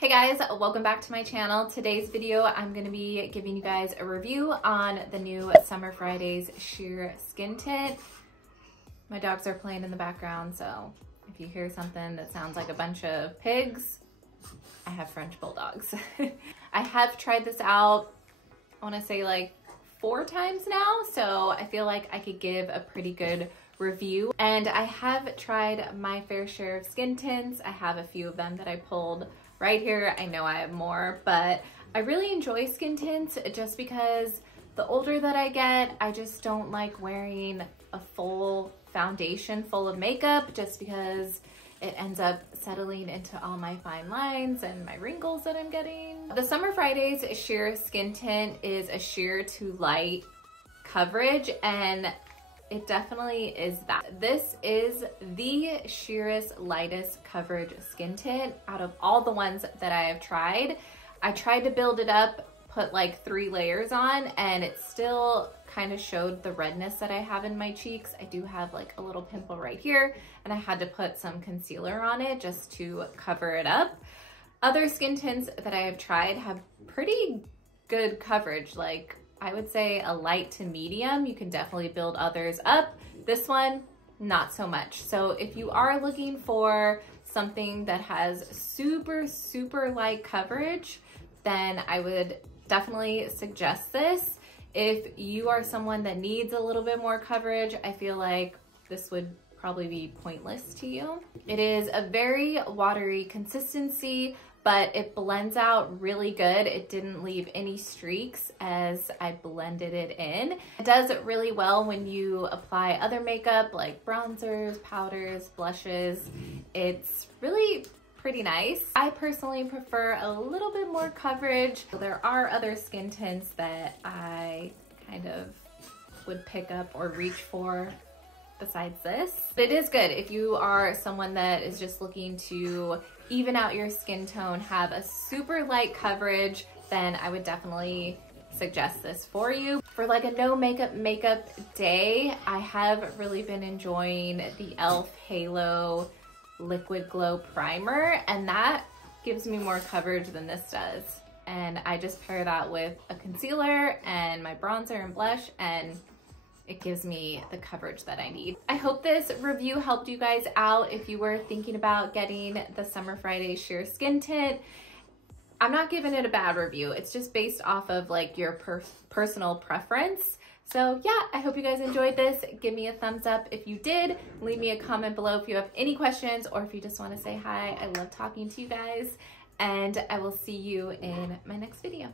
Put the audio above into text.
Hey guys, welcome back to my channel. Today's video, I'm going to be giving you guys a review on the new Summer Fridays Sheer Skin Tint. My dogs are playing in the background, so if you hear something that sounds like a bunch of pigs, I have French bulldogs. I have tried this out, I want to say like 4 times now, so I feel like I could give a pretty good review. And I have tried my fair share of skin tints. I have a few of them that I pulled right here. I know I have more, but I really enjoy skin tints just because the older that I get, I just don't like wearing a full foundation full of makeup just because it ends up settling into all my fine lines and my wrinkles that I'm getting. The Summer Fridays Sheer Skin Tint is a sheer to light coverage, and it definitely is that. This is the sheerest, lightest coverage skin tint out of all the ones that I have tried. I tried to build it up, put like 3 layers on, and it still kind of showed the redness that I have in my cheeks. I do have like a little pimple right here, and I had to put some concealer on it just to cover it up. Other skin tints that I have tried have pretty good coverage, like I would say a light to medium. You can definitely build others up. This one, not so much. So if you are looking for something that has super, super light coverage, then I would definitely suggest this. If you are someone that needs a little bit more coverage, I feel like this would probably be pointless to you. It is a very watery consistency, but it blends out really good. It didn't leave any streaks as I blended it in. It does it really well when you apply other makeup like bronzers, powders, blushes. It's really pretty nice. I personally prefer a little bit more coverage. There are other skin tints that I kind of would pick up or reach for besides this. It is good if you are someone that is just looking to even out your skin tone, have a super light coverage, then I would definitely suggest this for you. For like a no makeup day, I have really been enjoying the e.l.f. Halo Liquid Glow Primer, and that gives me more coverage than this does. And I just pair that with a concealer and my bronzer and blush, and it gives me the coverage that I need. I hope this review helped you guys out if you were thinking about getting the Summer Fridays Sheer Skin Tint. I'm not giving it a bad review. It's just based off of like your personal preference. So yeah, I hope you guys enjoyed this. Give me a thumbs up if you did. Leave me a comment below if you have any questions or if you just want to say hi. I love talking to you guys, and I will see you in my next video.